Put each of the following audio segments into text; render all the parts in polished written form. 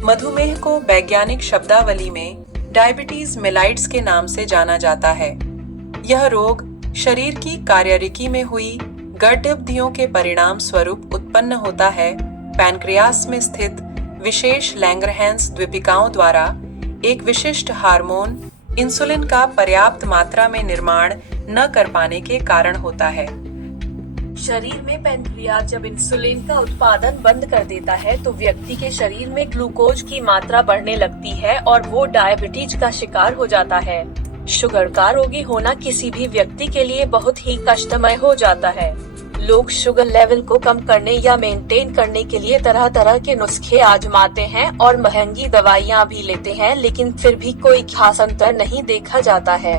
मधुमेह को वैज्ञानिक शब्दावली में डायबिटीज मेलाइट्स के नाम से जाना जाता है। यह रोग शरीर की कार्यरिकी में हुई गतिविधियों के परिणाम स्वरूप उत्पन्न होता है। पैनक्रियास में स्थित विशेष लैंगरहैंस द्वीपिकाओं द्वारा एक विशिष्ट हार्मोन इंसुलिन का पर्याप्त मात्रा में निर्माण न कर पाने के कारण होता है। शरीर में पैनक्रियास जब इंसुलिन का उत्पादन बंद कर देता है तो व्यक्ति के शरीर में ग्लूकोज की मात्रा बढ़ने लगती है और वो डायबिटीज का शिकार हो जाता है। शुगर का रोगी होना किसी भी व्यक्ति के लिए बहुत ही कष्टमय हो जाता है। लोग शुगर लेवल को कम करने या मेंटेन करने के लिए तरह तरह के नुस्खे आजमाते हैं और महंगी दवाइयाँ भी लेते हैं, लेकिन फिर भी कोई खास अंतर नहीं देखा जाता है।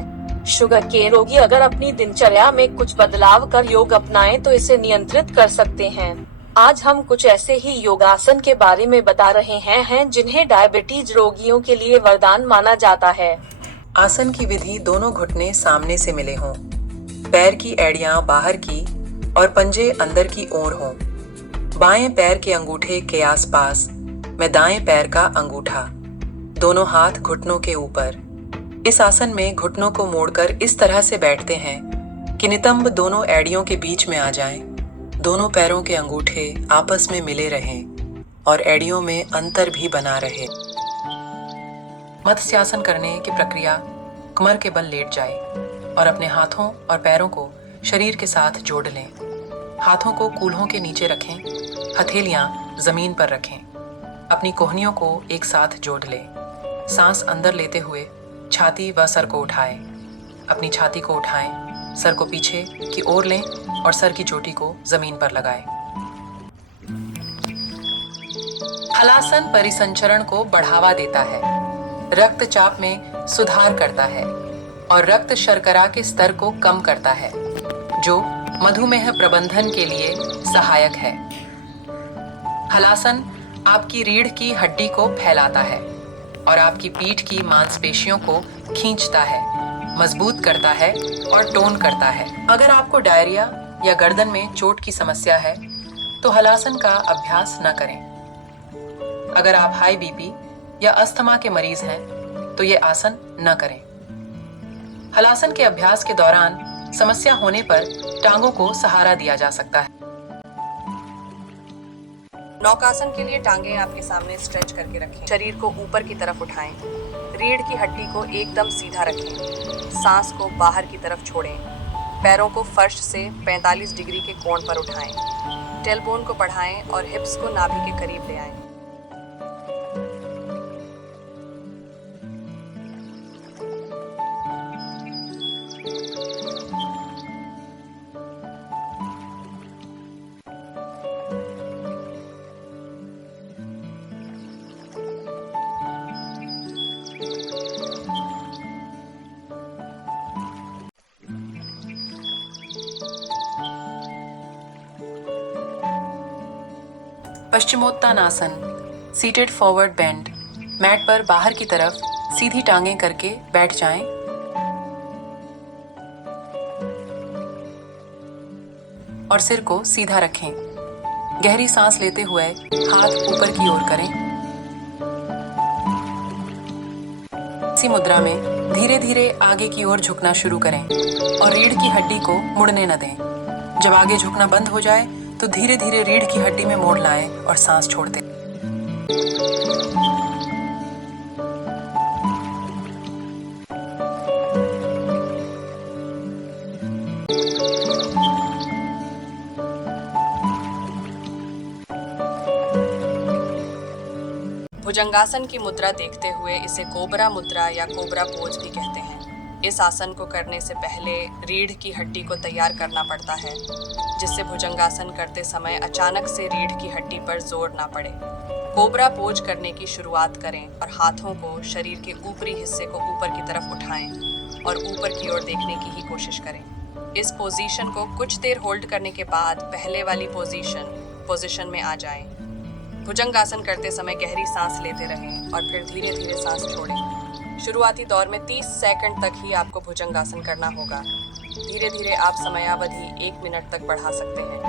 शुगर के रोगी अगर अपनी दिनचर्या में कुछ बदलाव कर योग अपनाएं तो इसे नियंत्रित कर सकते हैं। आज हम कुछ ऐसे ही योगासन के बारे में बता रहे हैं जिन्हें डायबिटीज रोगियों के लिए वरदान माना जाता है। आसन की विधि दोनों घुटने सामने से मिले हों, पैर की एड़ियां बाहर की और पंजे अंदर की ओर हों। बाएं पैर के अंगूठे के आसपास में दाएं पैर का अंगूठा, दोनों हाथ घुटनों के ऊपर। इस आसन में घुटनों को मोड़कर इस तरह से बैठते हैं कि नितंब दोनों एड़ियों के बीच में आ जाएं। दोनों पैरों के अंगूठे आपस में मिले रहें और एड़ियों में अंतर भी बना रहे। मत्स्यासन करने की प्रक्रिया कमर के बल लेट जाए और अपने हाथों और पैरों को शरीर के साथ जोड़ लें। हाथों को कूल्हों के नीचे रखें, हथेलियां जमीन पर रखें। अपनी कोहनियों को एक साथ जोड़ लें। सांस अंदर लेते हुए छाती व सर को उठाएं। अपनी छाती को उठाएं, सर को पीछे की ओर लें और सर की चोटी को जमीन पर लगाएं। हलासन परिसंचरण को बढ़ावा देता है, रक्तचाप में सुधार करता है और रक्त शर्करा के स्तर को कम करता है, जो मधुमेह प्रबंधन के लिए सहायक है। हलासन आपकी रीढ़ की हड्डी को फैलाता है और आपकी पीठ की मांसपेशियों को खींचता है, मजबूत करता है और टोन करता है। अगर आपको डायरिया या गर्दन में चोट की समस्या है तो हलासन का अभ्यास न करें। अगर आप हाई बीपी या अस्थमा के मरीज हैं तो ये आसन न करें। हलासन के अभ्यास के दौरान समस्या होने पर टांगों को सहारा दिया जा सकता है। नौकासन के लिए टांगे आपके सामने स्ट्रेच करके रखें। शरीर को ऊपर की तरफ उठाएं। रीढ़ की हड्डी को एकदम सीधा रखें। सांस को बाहर की तरफ छोड़ें। पैरों को फर्श से 45 डिग्री के कोण पर उठाएं। टेलबोन को बढ़ाएं और हिप्स को नाभि के करीब ले आएं। Paschimottanasana, seated forward bend. Mat पर बाहर की तरफ सीधी टांगें करके बैठ जाएं। और सिर को सीधा रखें। गहरी सांस लेते हुए हाथ ऊपर की ओर करें। इसी मुद्रा में धीरे धीरे आगे की ओर झुकना शुरू करें और रीढ़ की हड्डी को मुड़ने न दें। जब आगे झुकना बंद हो जाए तो धीरे धीरे रीढ़ की हड्डी में मोड़ लाएं और सांस छोड़ दें। भुजंगासन की मुद्रा देखते हुए इसे कोबरा मुद्रा या कोबरा पोज भी कहते हैं। इस आसन को करने से पहले रीढ़ की हड्डी को तैयार करना पड़ता है, जिससे भुजंगासन करते समय अचानक से रीढ़ की हड्डी पर जोर ना पड़े। कोबरा पोज करने की शुरुआत करें और हाथों को शरीर के ऊपरी हिस्से को ऊपर की तरफ उठाएं और ऊपर की ओर देखने की ही कोशिश करें। इस पोजीशन को कुछ देर होल्ड करने के बाद पहले वाली पोजीशन में आ जाएं। भुजंगासन करते समय गहरी सांस लेते रहें और फिर धीरे धीरे सांस छोड़ें। शुरुआती दौर में 30 सेकंड तक ही आपको भुजंगासन करना होगा। धीरे धीरे आप समयावधि 1 मिनट तक बढ़ा सकते हैं।